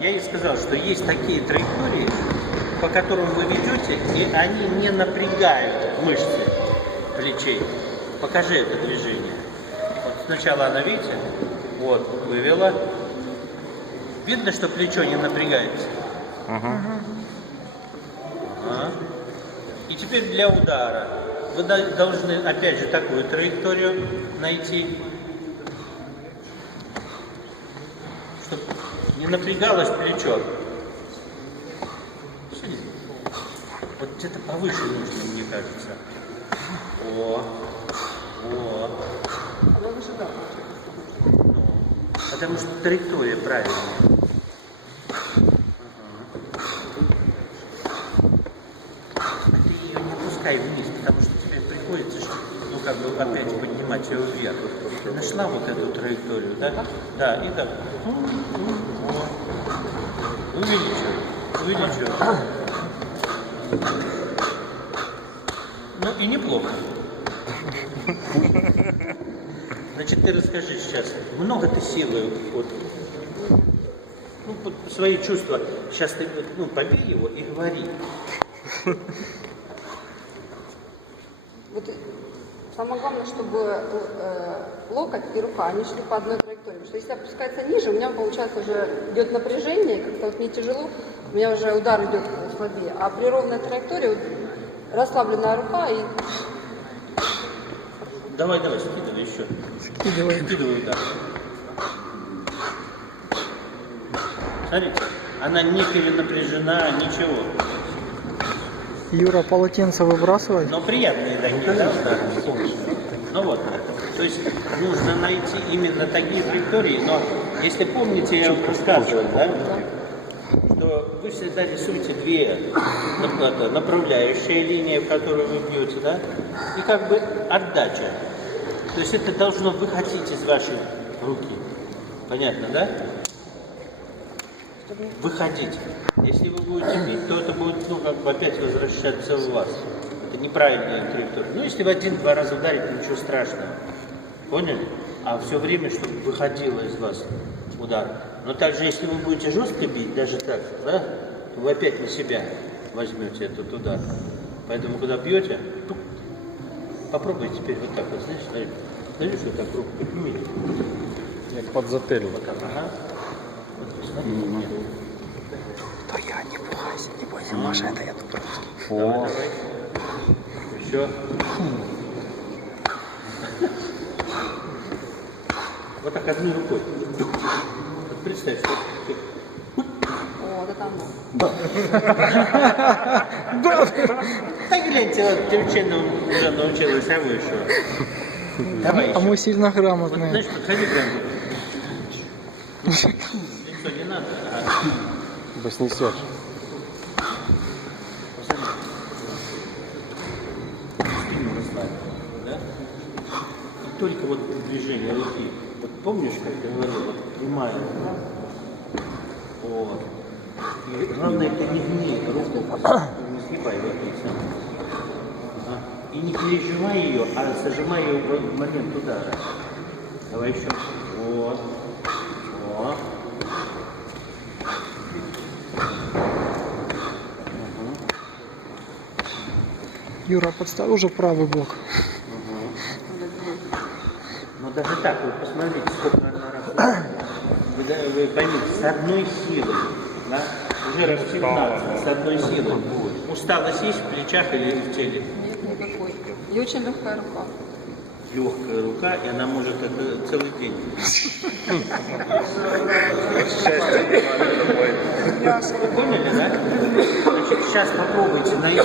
Я ей сказал, что есть такие траектории, по которым вы ведете, и они не напрягают мышцы плечей. Покажи это движение. Вот сначала она, видите, вот, вывела. Видно, что плечо не напрягается. Ага. И теперь для удара. Вы до- должны, опять же, такую траекторию найти, не напрягалось плечо. Вот где-то повыше нужно, мне кажется. О, о. Ну, потому что траектория правильная. Опускай вниз, потому что тебе приходится, ну, как бы опять поднимать ее вверх. Нашла вот эту траекторию, да? Да, и так. Вот. Увеличил, увеличил. Ну и неплохо. Значит, ты расскажи сейчас, много ты силы, вот, ну, свои чувства, сейчас ты, ну, побей его и говори. Вот самое главное, чтобы э, локоть и рука, они шли по одной траектории. Потому что если опускается ниже, у меня получается уже идет напряжение, как-то вот мне тяжело, у меня уже удар идет слабее. А при ровной траектории вот, расслабленная рука и Давай, давай, скидывай еще. Скидываем. Скидывай удар. Смотрите, она не перенапряжена, ничего. Юра, полотенце выбрасывай. Но приятные такие, да? Ну вот. То есть нужно найти именно такие траектории, но если помните, я вам рассказывал, да, что вы всегда рисуете две направляющие линии, в которую вы бьете, да, и как бы отдача. То есть это должно выходить из вашей руки. Понятно, да? Выходить. Если вы будете бить, то как бы опять возвращаться в вас. Это неправильная траектория. Ну, если в один-два раза ударить, ничего страшного. Поняли? А все время, чтобы выходило из вас удар. Но также, если вы будете жестко бить, даже так, да, то вы опять на себя возьмете этот удар. Поэтому, когда бьете, попробуйте теперь вот так вот, знаешь, смотри. Знаешь, вот так руку поднимите. Вот так, ага. Вот, смотрите. То я, не пугайся, не бойся, Маша, это я тут русский. Давай, давай. Еще. Вот так одной рукой. Вот представь, что ты- о, вот это оно. Да гляньте, вот девчина уже научилась, а вы? Давай А еще. мы сильно Вот, грамотные. знаешь, подходи прям. Лицо не надо, а Да? И только вот движение руки. Вот помнишь, как я говорил, вот прямая рука. Вот. И главное, это не гни руку, не сгибай вот и. Ага. И не пережимай ее, а зажимай ее в момент удара. Давай еще. Вот. Юра, подставь уже правый бок. Но даже так, вы посмотрите, сколько она раз. Вы, вы поймите, с одной силой, да, уже раз 15, с одной силой. Усталость есть в плечах или в теле? Нет никакой. И очень легкая рука. Легкая рука, и она может это целый день. Поняли, да? Значит, сейчас попробуйте найти.